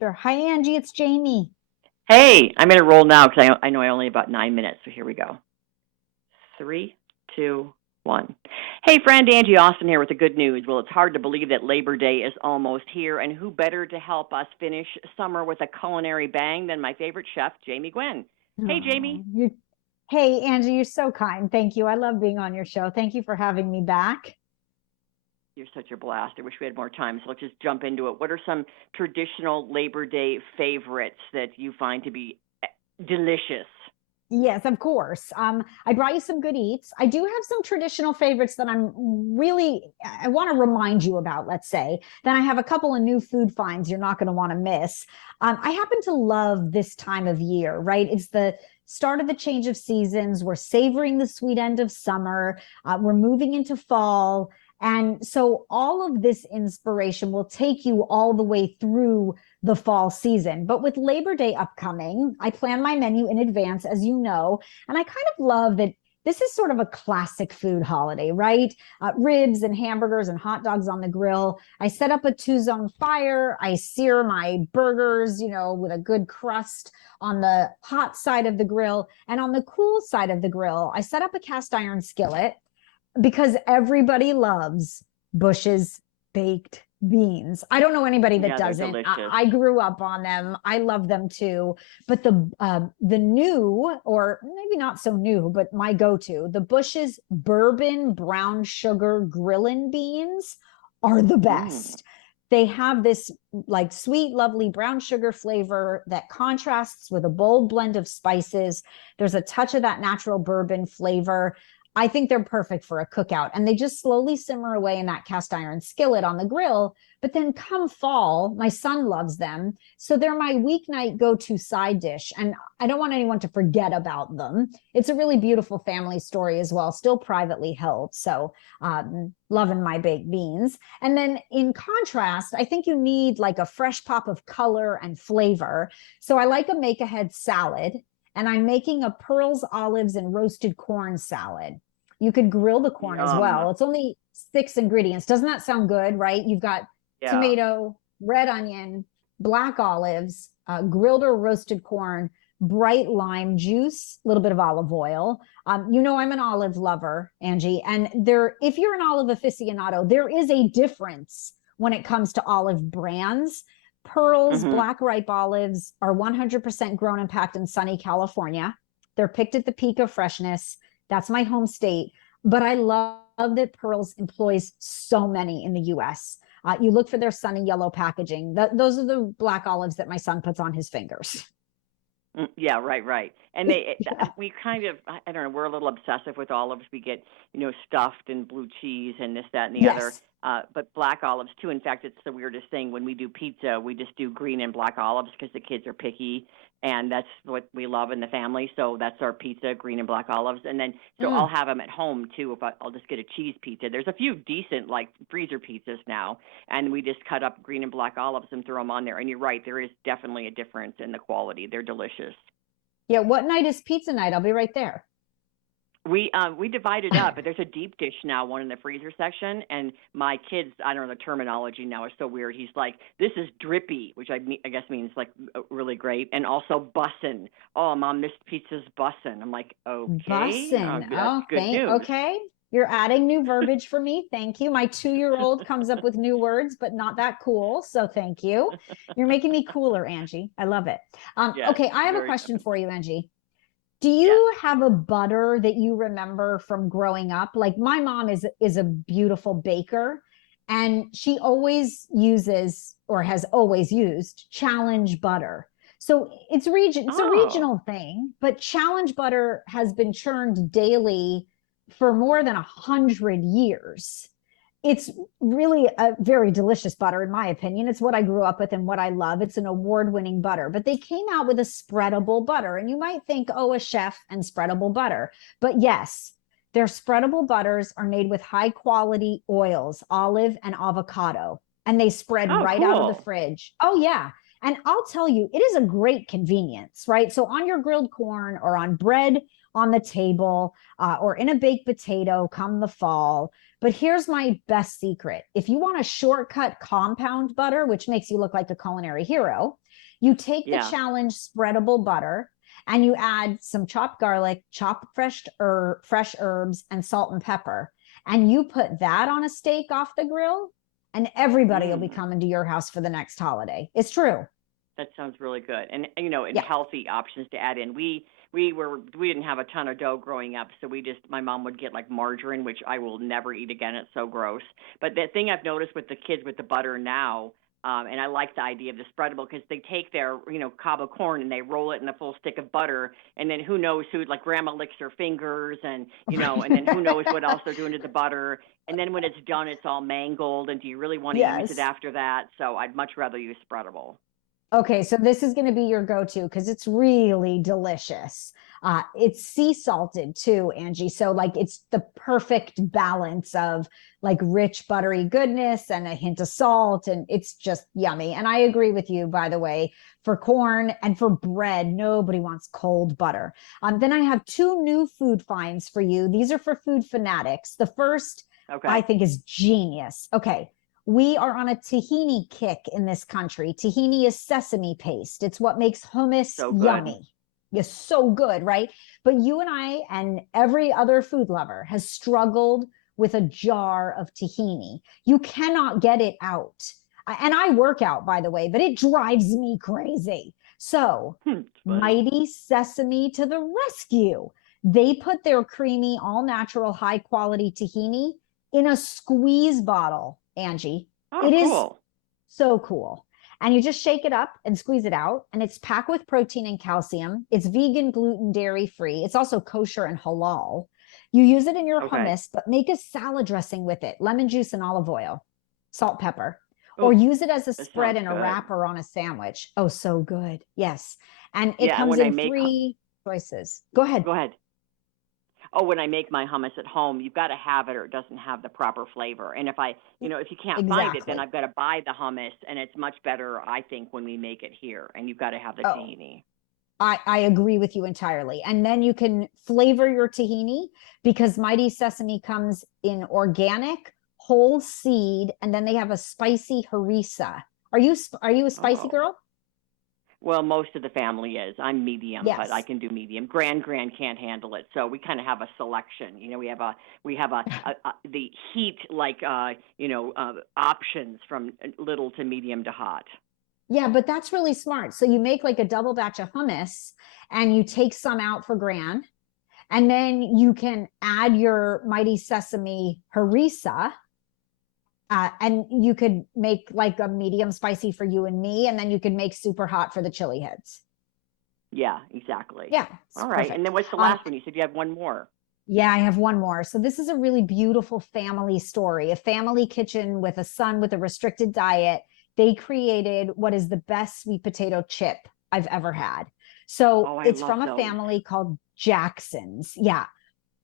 Sure. Hi, Angie. It's Jamie. Hey, I'm going to roll now because I know I only have about 9 minutes. So here we go. Three, two, one. Hey, friend Angie Austin here with the good news. Well, it's hard to believe that Labor Day is almost here, and who better to help us finish summer with a culinary bang than my favorite chef, Jamie Gwen. Hey, Oh, Jamie. hey, Angie, you're so kind. Thank you. I love being on your show. Thank you for having me back. You're such a blast. I wish we had more time, so let's just jump into it. What are some traditional Labor Day favorites that you find to be delicious? Yes, of course. I brought you some good eats. I do have some traditional favorites that I want to remind you about, let's say. Then I have a couple of new food finds you're not going to want to miss. I happen to love this time of year, right? It's the start of the change of seasons. We're savoring the sweet end of summer. We're moving into fall. And so all of this inspiration will take you all the way through the fall season. But with Labor Day upcoming, I plan my menu in advance, as you know, and I kind of love that this is sort of a classic food holiday, right? Ribs and hamburgers and hot dogs on the grill. I set up a two-zone fire. I sear my burgers, with a good crust on the hot side of the grill. And on the cool side of the grill, I set up a cast iron skillet because everybody loves Bush's baked beans. I don't know anybody that Yeah, they're doesn't. delicious. I grew up on them. I love them too. But the new, or maybe not so new, but my go-to, the Bush's bourbon brown sugar grillin' beans are the Mm. best. They have this like sweet, lovely brown sugar flavor that contrasts with a bold blend of spices. There's a touch of that natural bourbon flavor. I think they're perfect for a cookout, and they just slowly simmer away in that cast iron skillet on the grill. But then come fall, my son loves them. So they're my weeknight go-to side dish. And I don't want anyone to forget about them. It's a really beautiful family story as well, still privately held. So loving my baked beans. And then in contrast, I think you need like a fresh pop of color and flavor. So I like a make ahead salad, and I'm making a pearls, olives, and roasted corn salad. You could grill the corn as Yum. well. It's only six ingredients. Doesn't that sound good, right? You've got Yeah. tomato, red onion, black olives, grilled or roasted corn, bright lime juice, a little bit of olive oil. I'm an olive lover, Angie. And if you're an olive aficionado, there is a difference when it comes to olive brands. Pearls Mhm. black ripe olives are 100% grown and packed in sunny California. They're picked at the peak of freshness. That's my home state. But I love that Pearls employs so many in the US. You look for their sunny yellow packaging. Those are the black olives that my son puts on his fingers. Yeah, right, right. And we kind of, I don't know, we're a little obsessive with olives. We get, stuffed and blue cheese and this, that, and the other. Yes. But black olives too. In fact, it's the weirdest thing. When we do pizza, we just do green and black olives because the kids are picky, and that's what we love in the family. So that's our pizza, green and black olives. And then, so I'll Mm. have them at home too. If I'll just get a cheese pizza. There's a few decent like freezer pizzas now, and we just cut up green and black olives and throw them on there. And you're right, there is definitely a difference in the quality. They're delicious. Yeah. What night is pizza night? I'll be right there. We divided up, but there's a deep dish now, one in the freezer section, and my kids, I don't know, the terminology now is so weird. He's like, "This is drippy," which I guess means like really great, and also bussin'. Oh, mom, this pizza's bussin'. I'm like, okay, Bussin'. that's Oh, good news. okay. You're adding new verbiage for me. Thank you. My 2-year-old comes up with new words, but not that cool. So thank you. You're making me cooler, Angie. I love it. Yes, Okay, I have a very question good. for you, Angie. Do Yes. you have a butter that you remember from growing up? Like my mom is a beautiful baker, and she always uses or has always used Challenge butter. So it's a Oh, regional thing, but Challenge butter has been churned daily for more than 100 years. It's really a very delicious butter, in my opinion. It's what I grew up with and what I love. It's an award winning butter, but they came out with a spreadable butter. And you might think, oh, a chef and spreadable butter. But yes, their spreadable butters are made with high quality oils, olive and avocado, and they spread oh, right out of the cool. fridge. Oh, yeah. And I'll tell you, it is a great convenience, right? So on your grilled corn or on bread on the table or in a baked potato come the fall. But here's my best secret. If you want a shortcut compound butter, which makes you look like a culinary hero, You take the Yeah. challenge spreadable butter and you add some chopped garlic, chopped fresh herbs, and salt and pepper. And you put that on a steak off the grill, and everybody will be coming to your house for the next holiday. It's true. That sounds really good. And and Yeah. healthy options to add in. We didn't have a ton of dough growing up, so my mom would get like margarine, which I will never eat again. It's so gross. But the thing I've noticed with the kids with the butter now, and I like the idea of the spreadable because they take their, cob of corn and they roll it in a full stick of butter, and then who knows who, like grandma licks her fingers, and and then who knows what else they're doing to the butter. And then when it's done, it's all mangled. And do you really want to use it Yes. after that? So I'd much rather use spreadable. Okay, so this is going to be your go-to because it's really delicious. It's sea salted too, Angie. So like it's the perfect balance of like rich buttery goodness and a hint of salt, and it's just yummy. And I agree with you, by the way, for corn and for bread, nobody wants cold butter. Then I have two new food finds for you. These are for food fanatics. The first Okay. I think is genius. Okay. We are on a tahini kick in this country. Tahini is sesame paste. It's what makes hummus So good. yummy. Yes, so good, right? But you and I and every other food lover has struggled with a jar of tahini. You cannot get it out. And I work out, by the way, but it drives me crazy. So, Mighty Sesame to the rescue. They put their creamy, all natural, high quality tahini in a squeeze bottle, Angie. Oh, It is cool. so cool. And you just shake it up and squeeze it out. And it's packed with protein and calcium. It's vegan, gluten, dairy free. It's also kosher and halal. You use it in your hummus, but make a salad dressing with it, lemon juice and olive oil, salt, pepper, or use it as a spread in a wrap or on a sandwich. Oh, so good. Yes. And it comes in three choices. Go ahead. Go ahead. Oh, when I make my hummus at home, you've got to have it or it doesn't have the proper flavor. And if if you can't find it, then I've got to buy the hummus, and it's much better, I think, when we make it here. And you've got to have the tahini. I agree with you entirely. And then you can flavor your tahini because Mighty Sesame comes in organic, whole seed, and then they have a spicy harissa. Are you a spicy girl? Well, most of the family is. I'm medium, but I can do medium. Grand can't handle it, so we kind of have a selection. We have the heat options from little to medium to hot. Yeah, but that's really smart. So you make like a double batch of hummus, and you take some out for Gran, and then you can add your Mighty Sesame harissa. And you could make like a medium spicy for you and me, and then you could make super hot for the chili heads. Yeah, exactly. Yeah. All right. Perfect. And then what's the last one? You said you have one more. Yeah, I have one more. So this is a really beautiful family story, a family kitchen with a son with a restricted diet. They created what is the best sweet potato chip I've ever had. So it's from a family called Jackson's. Yeah.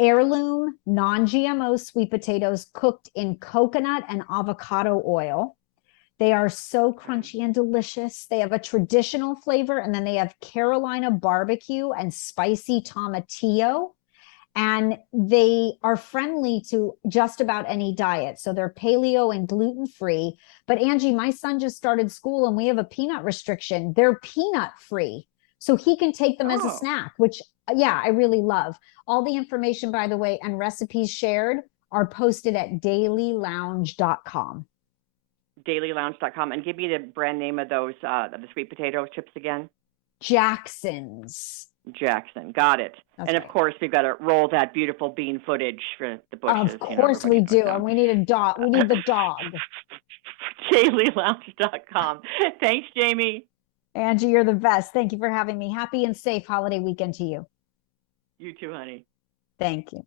Heirloom, non-GMO sweet potatoes cooked in coconut and avocado oil. They are so crunchy and delicious. They have a traditional flavor, and then they have Carolina barbecue and spicy tomatillo. And they are friendly to just about any diet. So they're paleo and gluten-free. But Angie, my son just started school and we have a peanut restriction. They're peanut-free. So he can take them as a snack, which I really love. All the information, by the way, and recipes shared are posted at dailylounge.com. Dailylounge.com. And give me the brand name of those, the sweet potato chips again. Jackson's. Jackson. Got it. That's and of course, we've got to roll that beautiful bean footage for the bushes. Of course we do. And we need a dog. We need the dog. Dailylounge.com. Thanks, Jamie. Angie, you're the best. Thank you for having me. Happy and safe holiday weekend to you. You too, honey. Thank you.